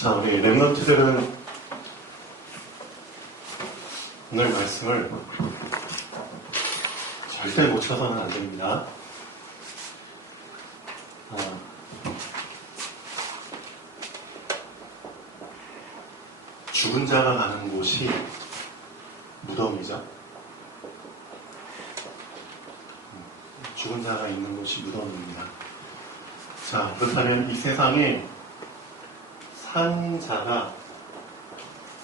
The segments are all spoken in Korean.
자, 우리 랩런트들은 오늘 말씀을 절대 놓쳐서는 안 됩니다. 죽은 자가 가는 곳이 무덤이죠. 죽은 자가 있는 곳이 무덤입니다. 자, 그렇다면 이 세상에 산 자가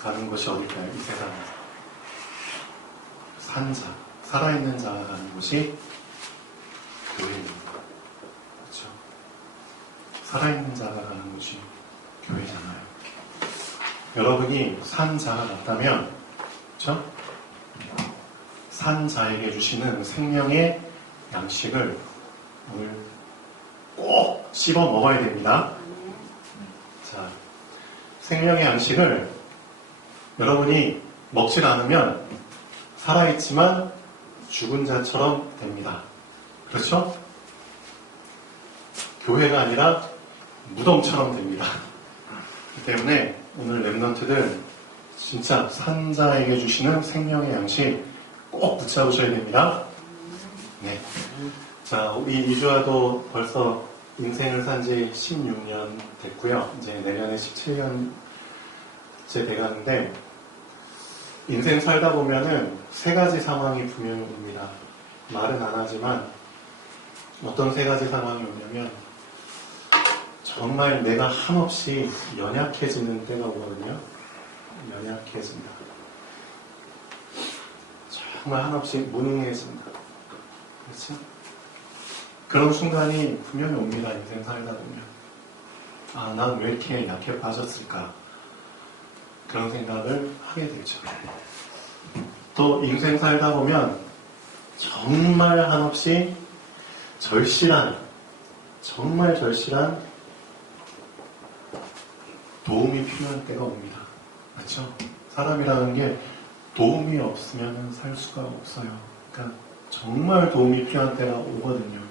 가는 곳이 어딜까요? 이 세상에서. 산 자, 살아있는 자가 가는 곳이 교회입니다. 그렇죠? 살아있는 자가 가는 곳이 교회잖아요. 여러분이 산 자가 맞다면, 그렇죠? 산 자에게 주시는 생명의 양식을 오늘 꼭 씹어 먹어야 됩니다. 자, 생명의 양식을 여러분이 먹지 않으면 살아있지만 죽은 자처럼 됩니다. 그렇죠? 교회가 아니라 무덤처럼 됩니다. 그렇기 때문에 오늘 랩런트들 진짜 산자에게 주시는 생명의 양식 꼭 붙잡으셔야 됩니다. 네. 자, 우리 이주아도 벌써 인생을 산 지 16년 됐고요. 이제 내년에 17년째 돼가는데 인생 살다 보면은 세 가지 상황이 분명히 옵니다. 말은 안 하지만 어떤 세 가지 상황이 오냐면 정말 내가 한없이 연약해지는 때가 오거든요. 연약해진다. 정말 한없이 무능해진다. 그렇죠? 그런 순간이 분명히 옵니다. 인생 살다 보면. 아, 난 왜 이렇게 약해 빠졌을까? 그런 생각을 하게 되죠. 또 인생 살다 보면 정말 한없이 정말 절실한 도움이 필요한 때가 옵니다. 그렇죠? 사람이라는 게 도움이 없으면 살 수가 없어요. 그러니까 정말 도움이 필요한 때가 오거든요.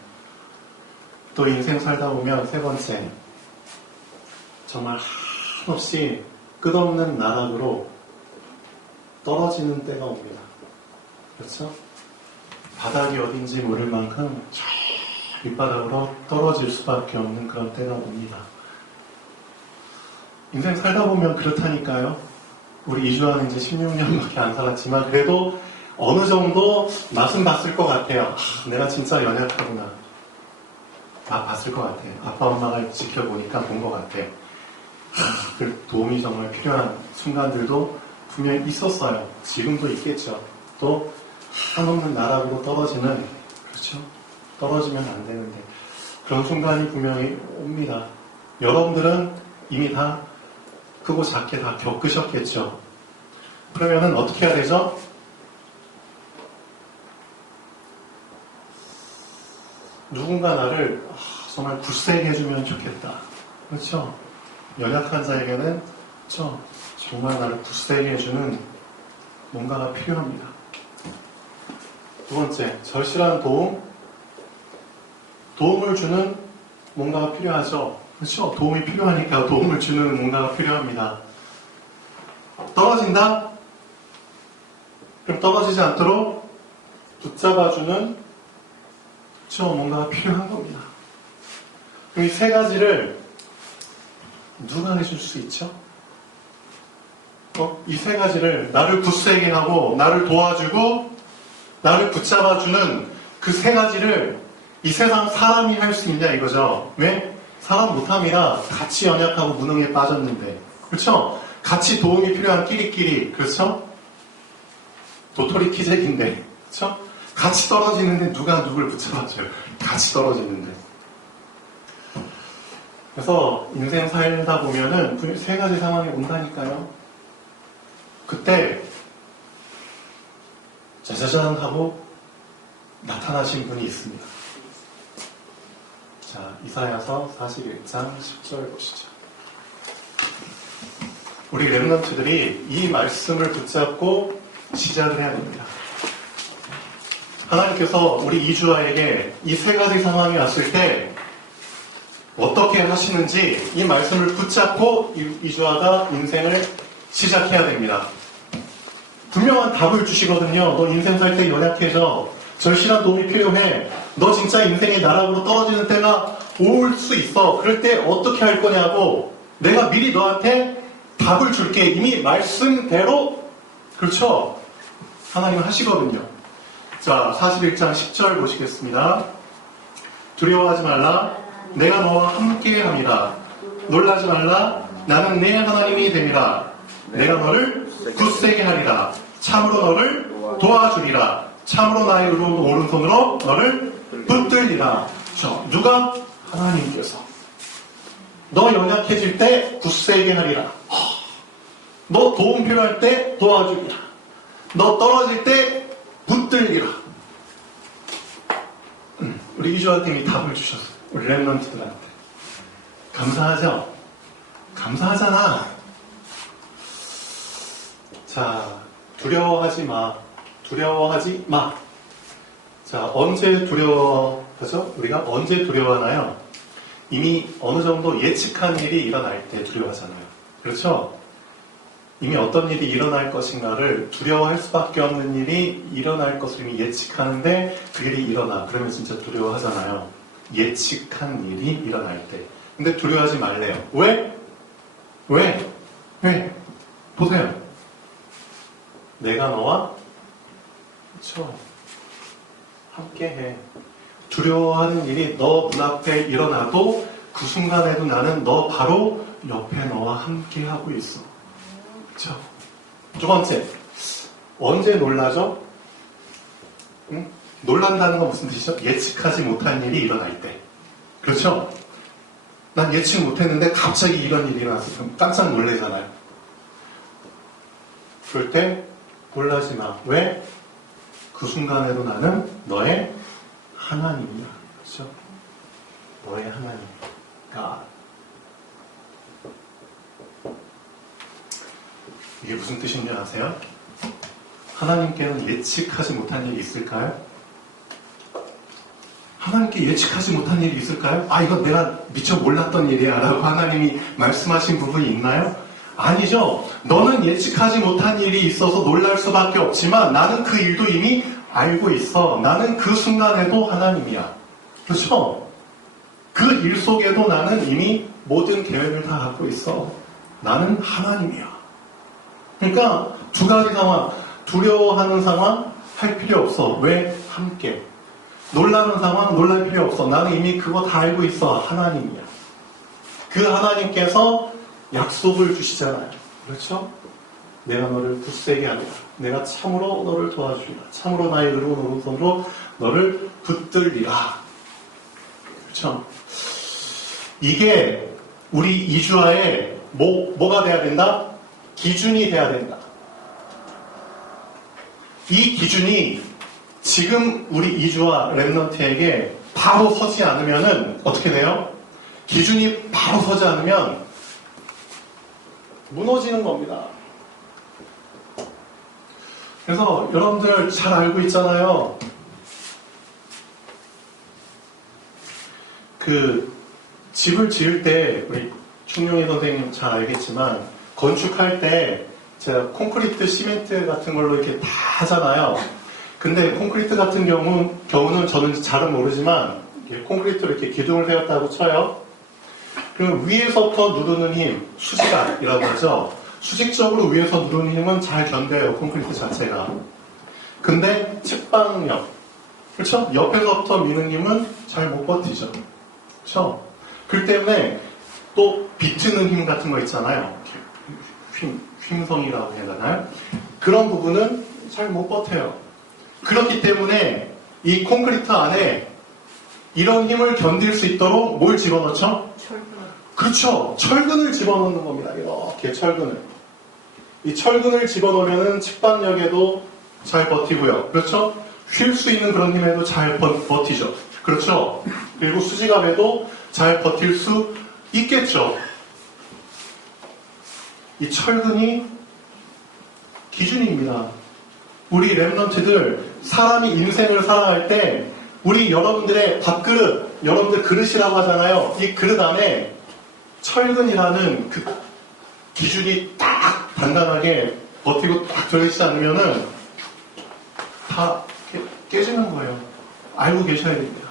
또 인생 살다 보면 세 번째, 정말 한없이 끝없는 나락으로 떨어지는 때가 옵니다. 그렇죠? 바닥이 어딘지 모를 만큼 저 밑바닥으로 떨어질 수밖에 없는 그런 때가 옵니다. 인생 살다 보면 그렇다니까요. 우리 이주환은 이제 16년밖에 안 살았지만 그래도 어느 정도 맛은 봤을 것 같아요. 내가 진짜 연약하구나. 봤을 것 같아요. 아빠 엄마가 지켜보니까 본 것 같아요. 그 도움이 정말 필요한 순간들도 분명히 있었어요. 지금도 있겠죠. 또 한없는 나락으로 떨어지는, 그렇죠? 떨어지면 안 되는데 그런 순간이 분명히 옵니다. 여러분들은 이미 다 크고 작게 다 겪으셨겠죠. 그러면은 어떻게 해야 되죠? 누군가 나를 정말 굳세게 해주면 좋겠다. 그렇죠? 연약한 자에게는 그렇죠? 정말 나를 굳세게 해주는 뭔가가 필요합니다. 두 번째, 절실한 도움을 주는 뭔가가 필요하죠. 그렇죠? 도움이 필요하니까 도움을 주는 뭔가가 필요합니다. 떨어진다? 그럼 떨어지지 않도록 붙잡아주는 그렇죠? 뭔가가 필요한 겁니다. 그럼 이 세 가지를 누가 해줄 수 있죠? 이 세 가지를 나를 굳세게 하고 나를 도와주고 나를 붙잡아주는 그 세 가지를 이 세상 사람이 할 수 있냐 이거죠. 왜? 사람 못합니다. 같이 연약하고 무능에 빠졌는데. 그렇죠? 같이 도움이 필요한 끼리끼리. 그렇죠? 도토리 키재기인데. 그렇죠? 같이 떨어지는데 누가 누굴 붙잡아줘요. 같이 떨어지는데. 그래서 인생 살다 보면은 세 가지 상황이 온다니까요. 그때 짜자잔 하고 나타나신 분이 있습니다. 자, 이사야서 41장 10절 보시죠. 우리 랩런트들이 이 말씀을 붙잡고 시작을 해야 됩니다. 하나님께서 우리 이주아에게 이 세 가지 상황이 왔을 때 어떻게 하시는지 이 말씀을 붙잡고 이주아가 인생을 시작해야 됩니다. 분명한 답을 주시거든요. 너 인생 살 때 연약해져. 절실한 도움이 필요해. 너 진짜 인생의 나락으로 떨어지는 때가 올 수 있어. 그럴 때 어떻게 할 거냐고 내가 미리 너한테 답을 줄게. 이미 말씀대로 그렇죠? 하나님 하시거든요. 자, 41장 10절 보시겠습니다. 두려워하지 말라. 내가 너와 함께 합니다. 놀라지 말라. 나는 내 하나님이 됨이라. 내가 너를 굳세게 하리라. 참으로 너를 도와주리라. 참으로 나의 오른손으로 너를 붙들리라. 누가? 하나님께서. 너 연약해질 때 굳세게 하리라. 너 도움 필요할 때 도와주리라. 너 떨어질 때 붙들리라. 우리 이주아님이 답을 주셨어요. 우리 랩런트들한테. 감사하죠? 감사하잖아. 자, 두려워하지 마. 두려워하지 마. 자, 언제 두려워하죠? 우리가 언제 두려워하나요? 이미 어느 정도 예측한 일이 일어날 때 두려워하잖아요. 그렇죠? 이미 어떤 일이 일어날 것인가를 두려워할 수밖에 없는 일이 일어날 것을 이미 예측하는데 그 일이 일어나. 그러면 진짜 두려워하잖아요. 예측한 일이 일어날 때. 근데 두려워하지 말래요. 왜? 보세요. 내가 너와 그렇죠. 함께해. 두려워하는 일이 너 눈앞에 일어나도 그 순간에도 나는 너 바로 옆에 너와 함께하고 있어. 그렇죠? 두 번째, 언제 놀라죠? 응? 놀란다는 건 무슨 뜻이죠? 예측하지 못한 일이 일어날 때. 그렇죠? 난 예측 못했는데 갑자기 이런 일이 일어나서 깜짝 놀래잖아요. 그럴 때 놀라지 마. 왜? 그 순간에도 나는 너의 하나님이야. 그렇죠? 너의 하나님. God. 이게 무슨 뜻인지 아세요? 하나님께는 예측하지 못한 일이 있을까요? 하나님께 예측하지 못한 일이 있을까요? 이건 내가 미처 몰랐던 일이야 라고 하나님이 말씀하신 부분이 있나요? 아니죠. 너는 예측하지 못한 일이 있어서 놀랄 수밖에 없지만 나는 그 일도 이미 알고 있어. 나는 그 순간에도 하나님이야. 그렇죠? 그 일 속에도 나는 이미 모든 계획을 다 갖고 있어. 나는 하나님이야. 그러니까 두 가지 상황, 두려워하는 상황 할 필요 없어. 왜? 함께. 놀라는 상황 놀랄 필요 없어. 나는 이미 그거 다 알고 있어. 하나님이야. 그 하나님께서 약속을 주시잖아요. 그렇죠? 내가 너를 굳세게 하리라. 내가 참으로 너를 도와주리라. 참으로 나의 의로운 오른손으로 너를 붙들리라. 그렇죠? 이게 우리 이주아의 뭐가 돼야 된다? 기준이 돼야 된다. 이 기준이 지금 우리 이주아 랩런트에게 바로 서지 않으면은 어떻게 돼요? 기준이 바로 서지 않으면 무너지는 겁니다. 그래서 여러분들 잘 알고 있잖아요. 그 집을 지을 때 우리 충룡이 선생님 잘 알겠지만 건축할 때 제가 콘크리트, 시멘트 같은 걸로 이렇게 다 하잖아요. 근데 콘크리트 같은 경우는 저는 잘은 모르지만 콘크리트로 이렇게 기둥을 세웠다고 쳐요. 그럼 위에서부터 누르는 힘, 수직이라고 하죠. 수직적으로 위에서 누르는 힘은 잘 견뎌요, 콘크리트 자체가. 근데 측방력, 그렇죠? 옆에서부터 미는 힘은 잘 못 버티죠. 그렇죠? 그렇기 때문에 또 비트는 힘 같은 거 있잖아요. 휨성이라고 해야 되나요? 그런 부분은 잘 못 버텨요. 그렇기 때문에 이 콘크리트 안에 이런 힘을 견딜 수 있도록 뭘 집어넣죠? 철근. 그렇죠. 철근을 집어넣는 겁니다. 이렇게 철근을. 이 철근을 집어넣으면 측방력에도 잘 버티고요. 그렇죠? 휠 수 있는 그런 힘에도 잘 버티죠. 그렇죠? 그리고 수직압에도 잘 버틸 수 있겠죠. 이 철근이 기준입니다. 우리 랩런트들 사람이 인생을 살아갈 때 우리 여러분들의 밥그릇 여러분들 그릇이라고 하잖아요. 이 그릇 안에 철근이라는 그 기준이 딱 단단하게 버티고 딱 들어있지 않으면은 다 깨지는 거예요. 알고 계셔야 됩니다.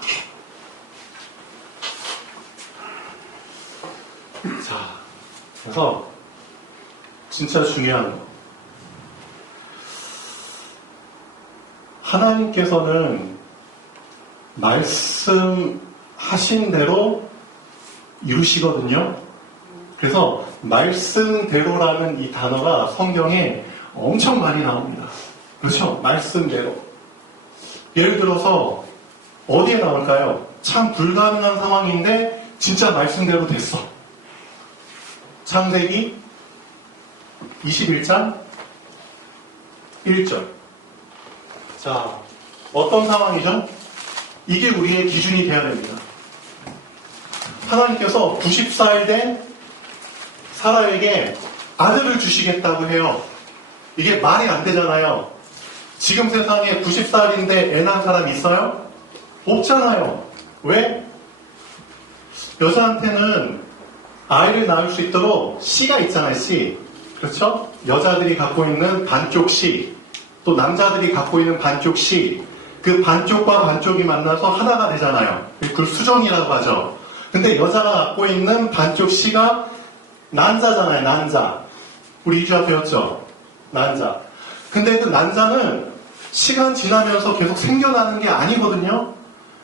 자, 그래서 진짜 중요한 거. 하나님께서는 말씀하신 대로 이루시거든요. 그래서 말씀대로라는 이 단어가 성경에 엄청 많이 나옵니다. 그렇죠? 말씀대로. 예를 들어서 어디에 나올까요? 참 불가능한 상황인데 진짜 말씀대로 됐어. 창세기 21장 1절. 자, 어떤 상황이죠? 이게 우리의 기준이 돼야 됩니다. 하나님께서 94일 된 사라에게 아들을 주시겠다고 해요. 이게 말이 안 되잖아요. 지금 세상에 90살인데 애 낳은 사람 있어요? 없잖아요. 왜? 여자한테는 아이를 낳을 수 있도록 씨가 있잖아요. 씨. 그렇죠? 여자들이 갖고 있는 반쪽 씨, 또 남자들이 갖고 있는 반쪽 씨, 그 반쪽과 반쪽이 만나서 하나가 되잖아요. 그걸 수정이라고 하죠. 근데 여자가 갖고 있는 반쪽 씨가 난자잖아요. 난자. 우리 이주아 배웠죠? 난자. 근데 그 난자는 시간 지나면서 계속 생겨나는 게 아니거든요.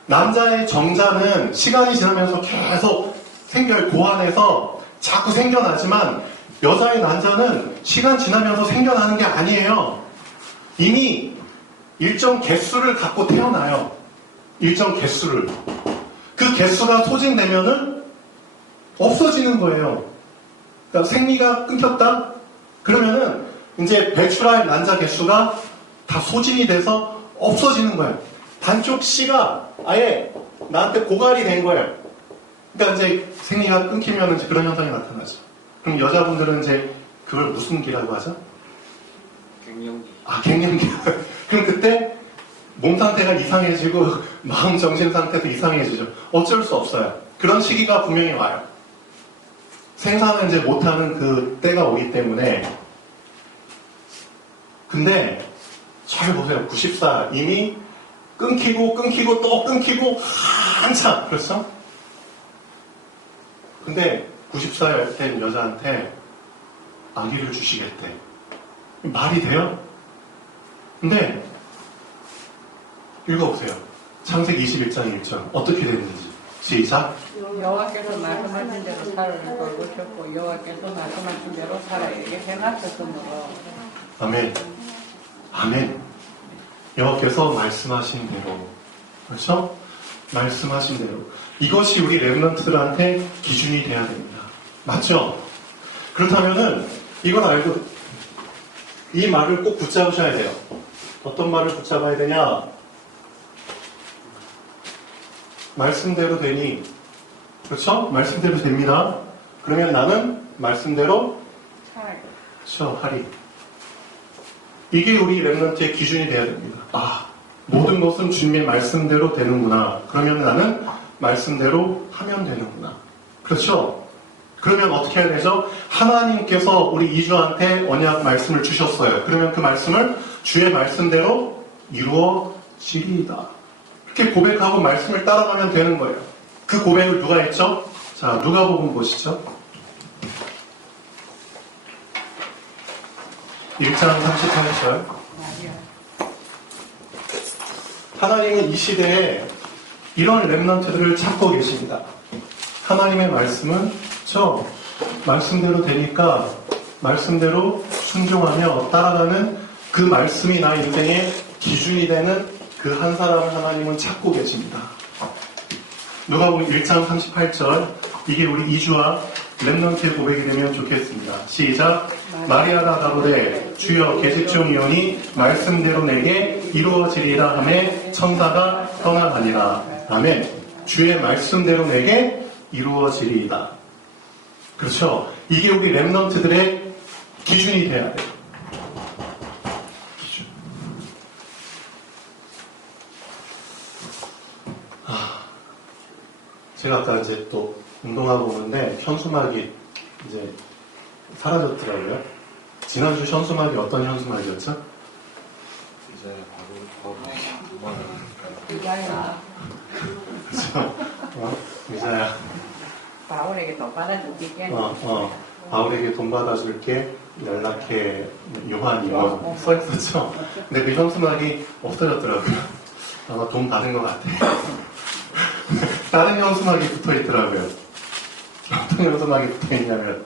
남자의 정자는 시간이 지나면서 계속 고안해서 자꾸 생겨나지만 여자의 난자는 시간 지나면서 생겨나는 게 아니에요. 이미 일정 개수를 갖고 태어나요. 일정 개수를. 그 개수가 소진되면은 없어지는 거예요. 그러니까 생리가 끊겼다? 그러면은 이제 배출할 난자 개수가 다 소진이 돼서 없어지는 거예요. 반쪽 씨가 아예 나한테 고갈이 된 거예요. 그러니까 이제 생리가 끊기면 이제 그런 현상이 나타나죠. 그럼 여자분들은 이제 그걸 무슨 기라고 하죠? 갱년기. 아, 갱년기. 그럼 그때 몸 상태가 이상해지고 마음 정신 상태도 이상해지죠. 어쩔 수 없어요. 그런 시기가 분명히 와요. 생산을 이제 못하는 그 때가 오기 때문에. 근데 잘 보세요. 94 이미 끊기고 또 끊기고 한참. 그렇죠? 근데 94살 된 여자한테 아기를 주시겠대. 말이 돼요? 근데 읽어보세요. 창세기 21장 1절 어떻게 됐는지. 시작. 여호와께서 말씀하신 대로 사라를 걸으셨고 여호와께서 말씀하신 대로 사라에게 행하셨으므로. 아멘. 아멘. 여호와께서 말씀하신 대로. 그렇죠? 말씀하신 대로. 이것이 우리 렘넌트들한테 기준이 돼야 됩니다. 맞죠? 그렇다면은 이걸 알고 이 말을 꼭 붙잡으셔야 돼요. 어떤 말을 붙잡아야 되냐? 말씀대로 되니. 그렇죠? 말씀대로 됩니다. 그러면 나는 말씀대로 그렇죠? 하리. 이게 우리 렘넌트의 기준이 돼야 됩니다. 아, 모든 것은 주님의 말씀대로 되는구나. 그러면 나는 말씀대로 하면 되는구나. 그렇죠? 그러면 어떻게 해야 되죠? 하나님께서 우리 이주한테 언약 말씀을 주셨어요. 그러면 그 말씀을 주의 말씀대로 이루어지리이다. 이렇게 고백하고 말씀을 따라가면 되는 거예요. 그 고백을 누가 했죠? 자, 누가복음 보시죠. 1장 38절. 하나님은 이 시대에 이런 렘넌트들을 찾고 계십니다. 하나님의 말씀은 저 말씀대로 되니까 말씀대로 순종하며 따라가는 그 말씀이 나 인생의 기준이 되는 그 한 사람을 하나님은 찾고 계십니다. 누가복음 1장 38절. 이게 우리 이주와 렘넌트의 고백이 되면 좋겠습니다. 시작. 마리아가 가로되 주여 계집종이오니 말씀대로 내게 이루어지리라 하매 천사가 떠나가니라. 아멘. 주의 말씀대로 내게 이루어지리이다. 그렇죠? 이게 우리 렘넌트들의 기준이 돼야 돼요. 기준. 제가 아까 이제 또 운동하고 오는데 현수막이 이제 사라졌더라고요. 지난주 현수막이 어떤 현수막이었죠? 이제 바로 그만하니까. 이자야 그죠? 의자야. 바울에게 돈 받아주게. 바울에게 돈 받아줄게. 연락해. 요한이 뭐 써있었죠? 근데 그 현수막이 없어졌더라고요. 아마 돈 받은 것 같아요. 다른 현수막이 붙어 있더라고요. 어떤 현수막이 붙어 있냐면,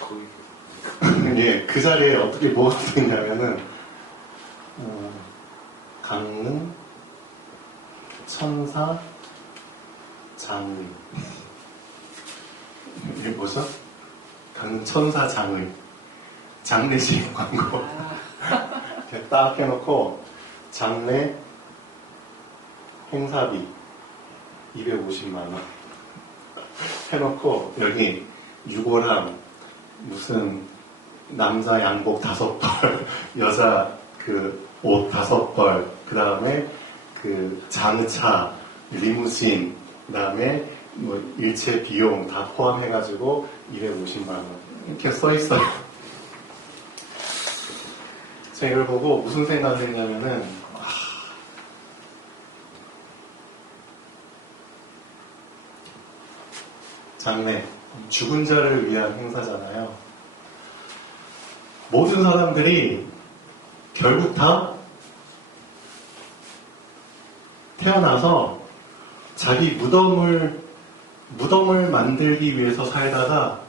거의 예, 그 자리에 어떻게 뭐가 붙어 있냐면은, 강릉, 천사, 장의. 이게 뭐죠? 강릉 천사 장의. 장례식 광고. 이렇게 딱 해놓고, 장례 행사비 250만원 해놓고, 여기 유골함, 무슨 남자 양복 5벌, 여자 그 옷 5벌, 그 다음에 그 장차, 리무진, 그 다음에 뭐 일체 비용 다 포함해가지고 250만원 이렇게 써있어요. 제가 이걸 보고 무슨 생각을 했냐면은, 장례, 죽은 자를 위한 행사잖아요. 모든 사람들이 결국 다 태어나서 자기 무덤을 만들기 위해서 살다가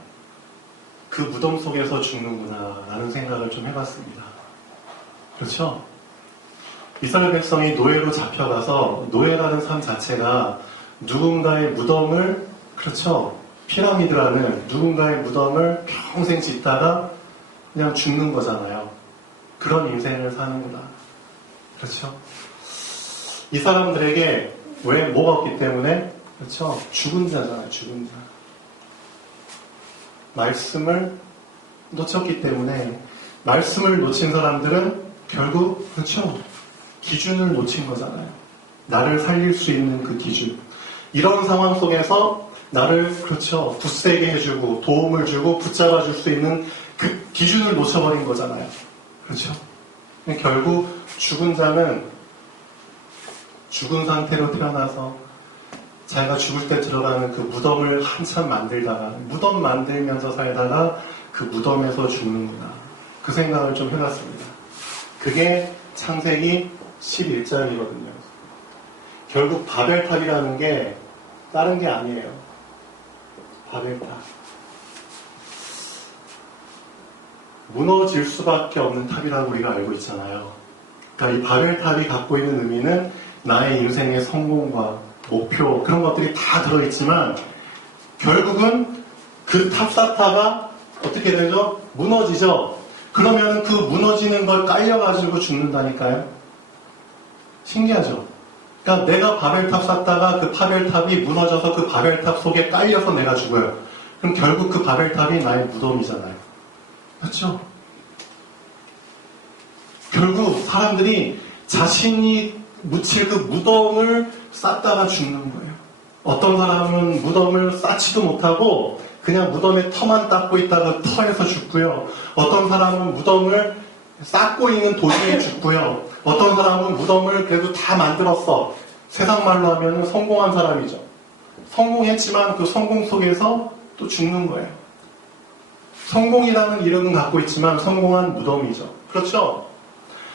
그 무덤 속에서 죽는구나 라는 생각을 좀 해봤습니다. 그렇죠? 이스라엘 백성이 노예로 잡혀가서 노예라는 삶 자체가 누군가의 무덤을, 그렇죠, 피라미드라는 누군가의 무덤을 평생 짓다가 그냥 죽는 거잖아요. 그런 인생을 사는구나. 그렇죠? 이 사람들에게 왜 뭐가 없기 때문에, 그렇죠, 죽은 자잖아요. 죽은 자. 말씀을 놓쳤기 때문에, 말씀을 놓친 사람들은 결국, 그렇죠, 기준을 놓친 거잖아요. 나를 살릴 수 있는 그 기준. 이런 상황 속에서 나를, 그렇죠, 굳세게 해주고 도움을 주고 붙잡아 줄 수 있는 그 기준을 놓쳐버린 거잖아요. 그렇죠? 결국 죽은 자는 죽은 상태로 태어나서 자기가 죽을 때 들어가는 그 무덤을 한참 만들다가, 무덤 만들면서 살다가 그 무덤에서 죽는구나. 그 생각을 좀 해봤습니다. 그게 창세기 11장이거든요. 결국 바벨탑이라는 게 다른 게 아니에요. 바벨탑. 무너질 수밖에 없는 탑이라고 우리가 알고 있잖아요. 그러니까 이 바벨탑이 갖고 있는 의미는 나의 인생의 성공과 목표, 그런 것들이 다 들어있지만 결국은 그 탑사타가 어떻게 되죠? 무너지죠? 그러면 그 무너지는 걸 깔려가지고 죽는다니까요. 신기하죠? 그러니까 내가 바벨탑 쌓다가 그 바벨탑이 무너져서 그 바벨탑 속에 깔려서 내가 죽어요. 그럼 결국 그 바벨탑이 나의 무덤이잖아요. 그렇죠? 결국 사람들이 자신이 묻힐 그 무덤을 쌓다가 죽는 거예요. 어떤 사람은 무덤을 쌓지도 못하고 그냥 무덤에 터만 닦고 있다가 터에서 죽고요. 어떤 사람은 무덤을 쌓고 있는 도중에 죽고요. 어떤 사람은 무덤을 그래도 다 만들었어. 세상 말로 하면 성공한 사람이죠. 성공했지만 그 성공 속에서 또 죽는 거예요. 성공이라는 이름은 갖고 있지만 성공한 무덤이죠. 그렇죠?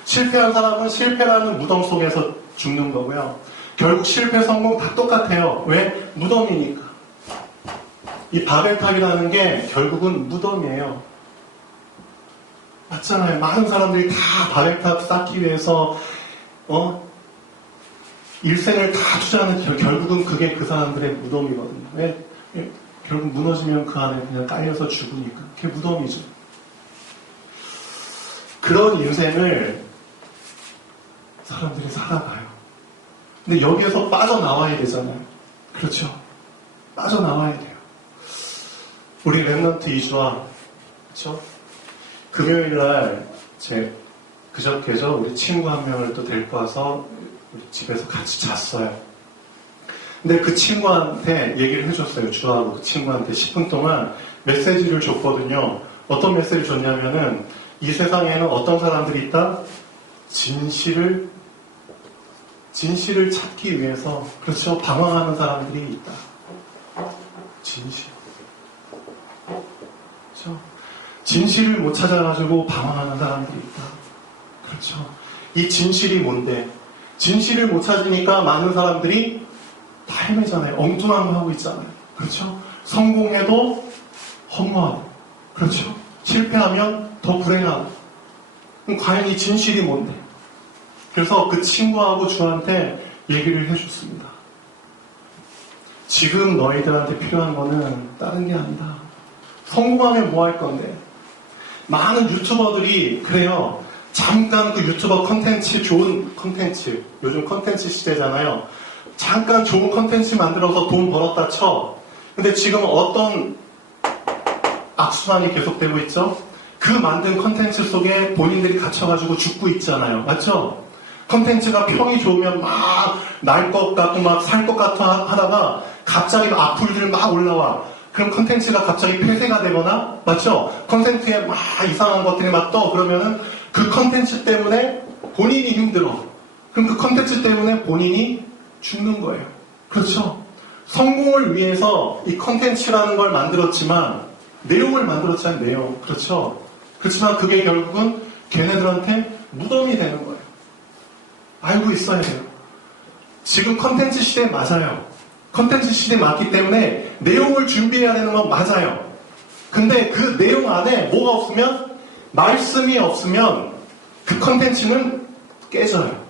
실패한 사람은 실패라는 무덤 속에서 죽는 거고요. 결국 실패, 성공 다 똑같아요. 왜? 무덤이니까. 이 바벨탑이라는 게 결국은 무덤이에요. 맞잖아요. 많은 사람들이 다 바벨탑 쌓기 위해서 일생을 다 투자하는, 결국은 그게 그 사람들의 무덤이거든요. 왜? 결국 무너지면 그 안에 그냥 깔려서 죽으니까. 그게 무덤이죠. 그런 인생을 사람들이 살아가요. 근데 여기에서 빠져나와야 되잖아요. 그렇죠? 빠져나와야 돼요. 우리 랩런트 이주와, 그렇죠? 금요일날 그저께죠, 우리 친구 한 명을 또 데리고 와서 우리 집에서 같이 잤어요. 근데 그 친구한테 얘기를 해줬어요. 주하고 그 친구한테 10분 동안 메시지를 줬거든요. 어떤 메시지를 줬냐면은 이 세상에는 어떤 사람들이 있다? 진실을 찾기 위해서, 그렇죠? 방황하는 사람들이 있다. 진실. 그렇죠? 진실을 못 찾아가지고 방황하는 사람들이 있다. 그렇죠? 이 진실이 뭔데? 진실을 못 찾으니까 많은 사람들이 다 헤매잖아요. 엉뚱한 거 하고 있잖아요. 그렇죠? 성공해도 허무하고, 그렇죠? 실패하면 더 불행하고. 그럼 과연 이 진실이 뭔데? 그래서 그 친구하고 주한테 얘기를 해줬습니다. 지금 너희들한테 필요한 거는 다른 게 아니다. 성공하면 뭐 할 건데? 많은 유튜버들이 그래요. 잠깐 그 유튜버 컨텐츠, 좋은 컨텐츠, 요즘 컨텐츠 시대잖아요. 잠깐 좋은 컨텐츠 만들어서 돈 벌었다 쳐. 근데 지금 어떤 악순환이 계속되고 있죠? 그 만든 컨텐츠 속에 본인들이 갇혀가지고 죽고 있잖아요. 맞죠? 컨텐츠가 평이 좋으면 막 날 것 같고 막 살 것 같아 하다가 갑자기 악플들 막 올라와. 그럼 컨텐츠가 갑자기 폐쇄가 되거나, 맞죠? 컨텐츠에 막 이상한 것들이 막 떠. 그러면은 그 컨텐츠 때문에 본인이 힘들어. 그럼 그 컨텐츠 때문에 본인이 죽는 거예요. 그렇죠? 성공을 위해서 이 컨텐츠라는 걸 만들었지만, 내용을 만들었잖아요, 내용. 그렇죠? 그렇지만 그게 결국은 걔네들한테 무덤이 되는 거예요. 알고 있어야 돼요. 지금 컨텐츠 시대 맞아요. 컨텐츠 시대 맞기 때문에 내용을 준비해야 되는 건 맞아요. 근데 그 내용 안에 뭐가 없으면, 말씀이 없으면 그 컨텐츠는 깨져요.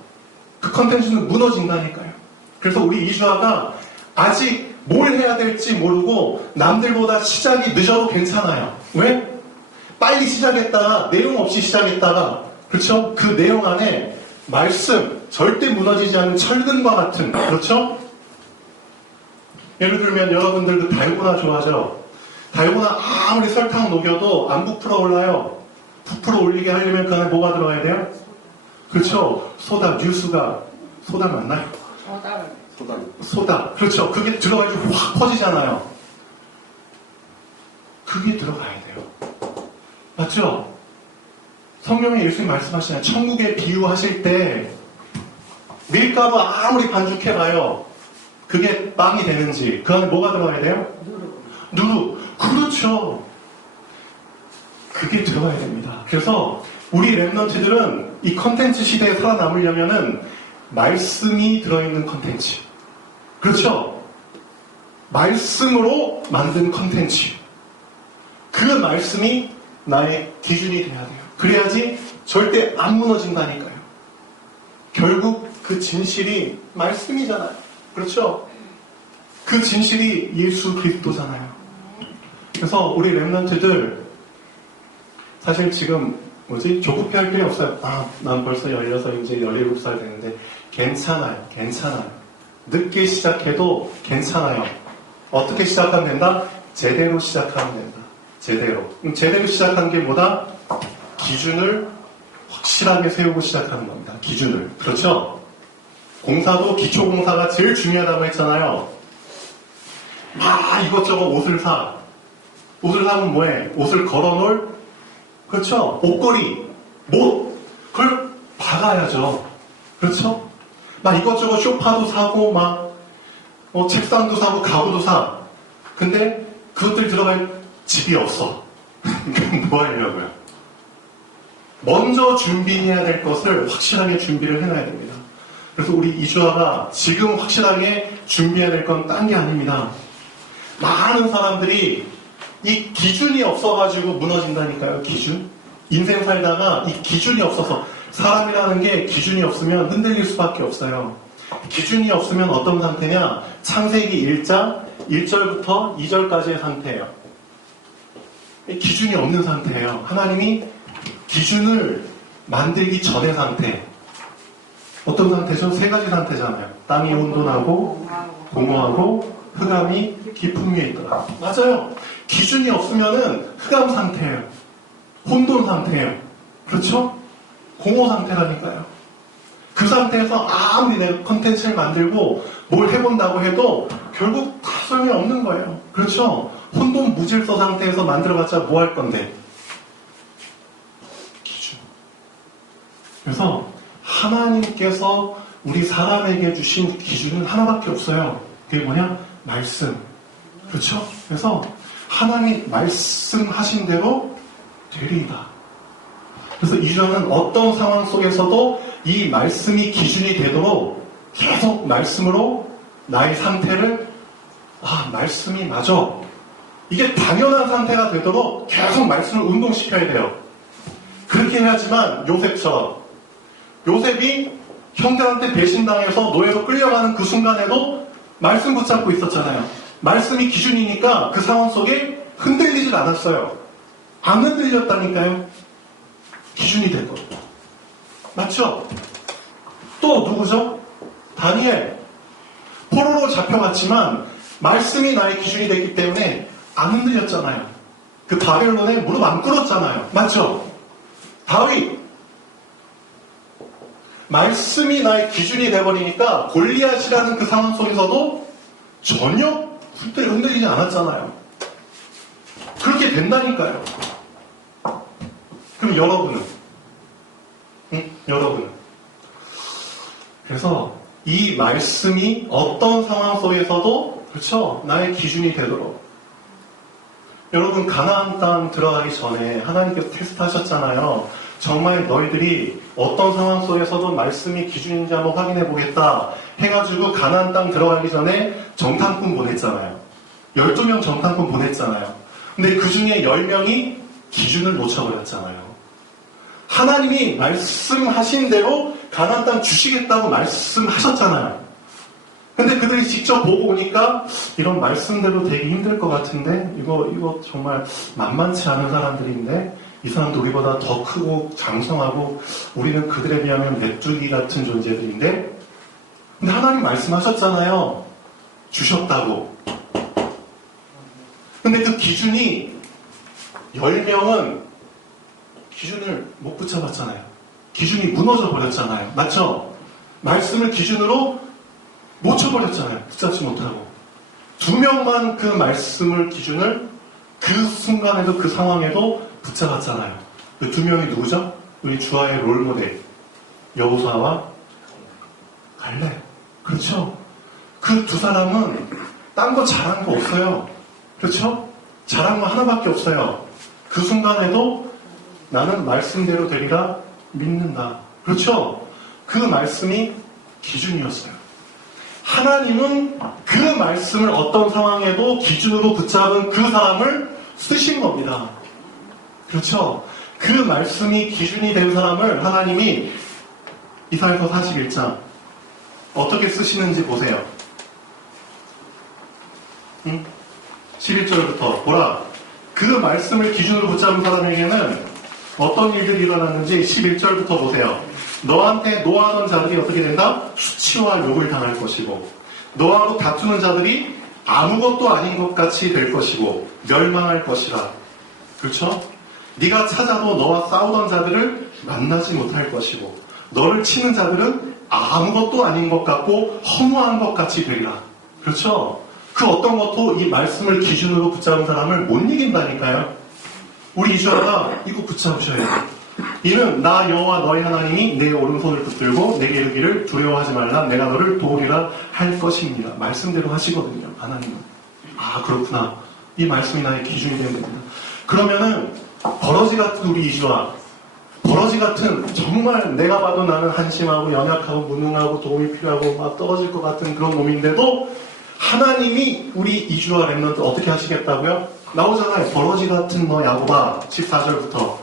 그 컨텐츠는 무너진다니까요. 그래서 우리 이주아가 아직 뭘 해야 될지 모르고 남들보다 시작이 늦어도 괜찮아요. 왜? 빨리 시작했다가 내용 없이 시작했다가, 그렇죠? 그 내용 안에 말씀, 절대 무너지지 않는 철근과 같은, 그렇죠? 예를 들면 여러분들도 달고나 좋아하죠? 달고나 아무리 설탕 녹여도 안 부풀어 올라요. 부풀어 올리게 하려면 그 안에 뭐가 들어가야 돼요? 그렇죠? 소다, 뉴스가, 소다 맞나요? 소다. 그렇죠. 그게 들어가지고 확 퍼지잖아요. 그게 들어가야 돼요. 맞죠? 성경에 예수님 말씀하시잖아요. 천국에 비유하실 때 밀가루 아무리 반죽해봐요. 그게 빵이 되는지 그 안에 뭐가 들어가야 돼요? 누룩. 그렇죠. 그게 들어가야 됩니다. 그래서 우리 랩런트들은 이 컨텐츠 시대에 살아남으려면은 말씀이 들어있는 컨텐츠. 그렇죠? 말씀으로 만든 컨텐츠. 그 말씀이 나의 기준이 돼야 돼요. 그래야지 절대 안 무너진다니까요. 결국 그 진실이 말씀이잖아요. 그렇죠? 그 진실이 예수 그리스도잖아요. 그래서 우리 랩런트들 사실 지금 조급해할 필요 없어요. 난 벌써 16, 이제 17살 되는데 괜찮아요. 괜찮아요. 늦게 시작해도 괜찮아요. 어떻게 시작하면 된다? 제대로 시작하면 된다. 제대로. 제대로 시작하는 게 뭐다? 기준을 확실하게 세우고 시작하는 겁니다. 기준을. 그렇죠? 공사도 기초공사가 제일 중요하다고 했잖아요. 이것저것 옷을 사. 옷을 사면 뭐해? 옷을 걸어놓을, 그렇죠? 옷걸이, 못, 그걸 박아야죠. 그렇죠? 이것저것 쇼파도 사고, 책상도 사고, 가구도 사. 근데 그것들 들어갈 집이 없어. 그럼 뭐 하려고요? 먼저 준비해야 될 것을 확실하게 준비를 해놔야 됩니다. 그래서 우리 이주아가 지금 확실하게 준비해야 될 건 딴 게 아닙니다. 많은 사람들이 이 기준이 없어가지고 무너진다니까요. 기준. 인생 살다가 이 기준이 없어서, 사람이라는 게 기준이 없으면 흔들릴 수밖에 없어요. 기준이 없으면 어떤 상태냐? 창세기 1장 1절부터 2절까지의 상태예요. 기준이 없는 상태예요. 하나님이 기준을 만들기 전의 상태. 어떤 상태죠? 세 가지 상태잖아요. 땅이 혼돈하고 공허하고 흑암이 깊은 위에 있더라. 맞아요. 기준이 없으면은 흑암 상태예요. 혼돈 상태예요. 그렇죠? 공허 상태라니까요. 그 그 상태에서 아무리 내가 컨텐츠를 만들고 뭘 해본다고 해도 결국 다 소용이 없는 거예요. 그렇죠? 혼돈 무질서 상태에서 만들어봤자 뭐 할 건데? 기준. 그래서 하나님께서 우리 사람에게 주신 기준은 하나밖에 없어요. 그게 뭐냐? 말씀. 그렇죠? 그래서 하나님이 말씀하신 대로 되리이다. 그래서 이전은 어떤 상황 속에서도 이 말씀이 기준이 되도록 계속 말씀으로 나의 상태를 말씀이 맞아. 이게 당연한 상태가 되도록 계속 말씀을 운동시켜야 돼요. 그렇게 해야지만 요셉처럼 요셉이 형제한테 배신당해서 노예로 끌려가는 그 순간에도 말씀 붙잡고 있었잖아요. 말씀이 기준이니까 그 상황 속에 흔들리질 않았어요. 안 흔들렸다니까요. 기준이 될 겁니다. 맞죠? 또 누구죠? 다니엘. 포로로 잡혀갔지만 말씀이 나의 기준이 됐기 때문에 안 흔들렸잖아요. 그 바벨론에 무릎 안 꿇었잖아요. 맞죠? 다윗. 말씀이 나의 기준이 돼버리니까 골리앗이라는 그 상황 속에서도 전혀 흔들리지 않았잖아요. 그렇게 된다니까요. 그럼 여러분은? 여러분은? 그래서 이 말씀이 어떤 상황 속에서도 그렇죠? 나의 기준이 되도록. 여러분 가나안 땅 들어가기 전에 하나님께서 테스트하셨잖아요. 정말 너희들이 어떤 상황 속에서도 말씀이 기준인지 한번 확인해 보겠다 해가지고 가나안 땅 들어가기 전에 정탐꾼 보냈잖아요. 12명 정탐꾼 보냈잖아요. 근데 그 중에 10명이 기준을 놓쳐버렸잖아요. 하나님이 말씀하신 대로 가나안 땅 주시겠다고 말씀하셨잖아요. 근데 그들이 직접 보고 오니까 이런 말씀대로 되게 힘들 것 같은데 이거 정말 만만치 않은 사람들인데 이 사람도 우리보다 더 크고 장성하고 우리는 그들에 비하면 메뚜기 같은 존재들인데 근데 하나님 말씀하셨잖아요. 주셨다고. 근데 그 기준이 10명은 기준을 못 붙잡았잖아요. 기준이 무너져 버렸잖아요. 맞죠? 말씀을 기준으로 놓쳐버렸잖아요. 붙잡지 못하고. 2명만 그 말씀을 기준을 그 순간에도 그 상황에도 붙잡았잖아요. 그 2명이 누구죠? 우리 주아의 롤모델 여호수아와 갈렙. 그렇죠? 그 2사람은 딴 거 잘한 거 없어요. 그렇죠? 잘한 거 하나밖에 없어요. 그 순간에도 나는 말씀대로 되리라 믿는다. 그렇죠? 그 말씀이 기준이었어요. 하나님은 그 말씀을 어떤 상황에도 기준으로 붙잡은 그 사람을 쓰신 겁니다. 그렇죠? 그 말씀이 기준이 된 사람을 하나님이 이사야서 41장 어떻게 쓰시는지 보세요. 11절부터 보라. 그 말씀을 기준으로 붙잡은 사람에게는 어떤 일들이 일어났는지 11절부터 보세요. 너한테 노하던 자들이 어떻게 된다? 수치와 욕을 당할 것이고 너하고 다투는 자들이 아무것도 아닌 것 같이 될 것이고 멸망할 것이라. 그렇죠? 네가 찾아도 너와 싸우던 자들을 만나지 못할 것이고 너를 치는 자들은 아무것도 아닌 것 같고 허무한 것 같이 되리라. 그렇죠? 그 어떤 것도 이 말씀을 기준으로 붙잡은 사람을 못 이긴다니까요. 우리 이주아가 이거 붙잡으셔야 돼요. 이는 나 여호와 너희 하나님이 내 오른손을 붙들고 내게 이르기를 두려워하지 말라 내가 너를 도우리라 할 것입니다. 말씀대로 하시거든요. 하나님은. 아 그렇구나. 이 말씀이 나의 기준이 되는 겁니다. 그러면은 버러지 같은 우리 이주아, 버러지 같은 정말 내가 봐도 나는 한심하고 연약하고 무능하고 도움이 필요하고 막 떨어질 것 같은 그런 놈인데도 하나님이 우리 이주아 랩런트 어떻게 하시겠다고요? 나오잖아요. 버러지 같은 너 야곱아 14절부터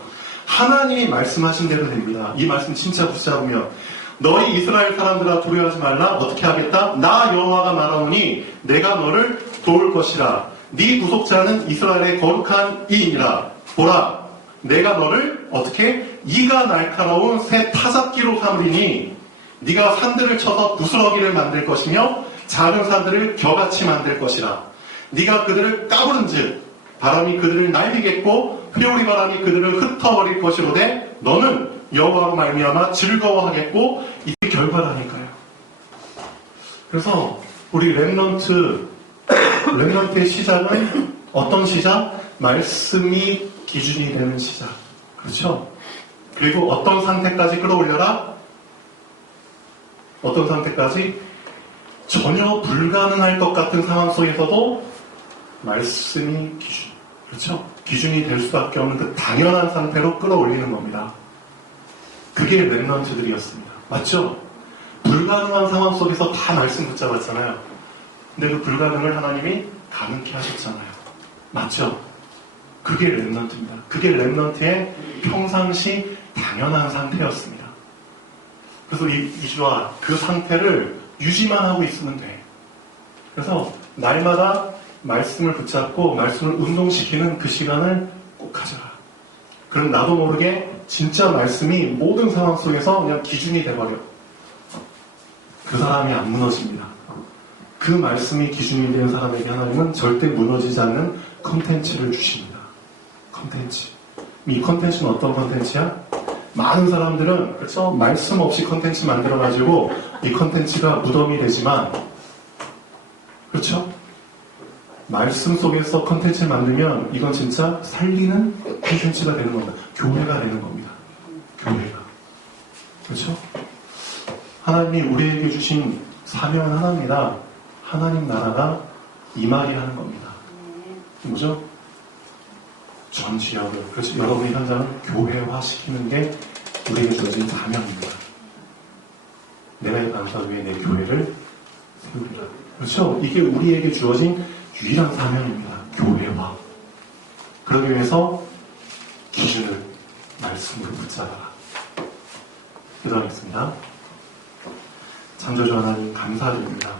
하나님이 말씀하신 대로 됩니다. 이 말씀 진짜 붙잡으면 너희 이스라엘 사람들아 두려워하지 말라. 어떻게 하겠다? 나 여호와가 말하오니 내가 너를 도울 것이라. 네 구속자는 이스라엘의 거룩한 이인이라. 보라 내가 너를 어떻게 이가 날카로운 새 타작기로 삼으리니 네가 산들을 쳐서 부스러기를 만들 것이며 작은 산들을 겨같이 만들 것이라. 네가 그들을 까부른즉 바람이 그들을 날리겠고 회오리 바람이 그들을 흩어버릴 것이로되 너는 여호와로 말미암아 즐거워하겠고 이게 결과라니까요. 그래서 우리 렘넌트의 시작은 어떤 시작? 말씀이 기준이 되는 시작. 그렇죠? 그리고 어떤 상태까지 끌어올려라? 어떤 상태까지? 전혀 불가능할 것 같은 상황 속에서도 말씀이 기준. 그렇죠? 기준이 될 수밖에 없는 그 당연한 상태로 끌어올리는 겁니다. 그게 렘넌트들이었습니다. 맞죠? 불가능한 상황 속에서 다 말씀 붙잡았잖아요. 근데 그 불가능을 하나님이 가능케 하셨잖아요. 맞죠? 그게 렘넌트입니다. 그게 렘넌트의 평상시 당연한 상태였습니다. 그래서 이 이주와 그 상태를 유지만 하고 있으면 돼. 그래서 날마다 말씀을 붙잡고 말씀을 운동시키는 그 시간을 꼭 가져라. 그럼 나도 모르게 진짜 말씀이 모든 상황 속에서 그냥 기준이 돼버려. 그 사람이 안 무너집니다. 그 말씀이 기준이 되는 사람에게 하나님은 절대 무너지지 않는 컨텐츠를 주십니다. 컨텐츠. 이 컨텐츠는 어떤 컨텐츠야? 많은 사람들은 그렇죠? 말씀 없이 컨텐츠 만들어가지고 이 컨텐츠가 무덤이 되지만 그렇죠? 말씀 속에서 컨텐츠를 만들면 이건 진짜 살리는 컨텐츠가 되는 겁니다. 교회가 되는 겁니다. 교회가. 그렇죠? 하나님이 우리에게 주신 사명은 하나입니다. 하나님 나라가 임하게 하는 겁니다. 뭐죠? 전 지역을, 그렇죠? 여러분의 현장을 교회화시키는 게 우리에게 주어진 사명입니다. 내가 이 감사 위에 내 교회를 세우리라. 그렇죠? 이게 우리에게 주어진 유일한 사명입니다. 교회화. 그러기 위해서 기준을 말씀으로 붙잡아라. 기도하겠습니다. 창조주 하나님 감사드립니다.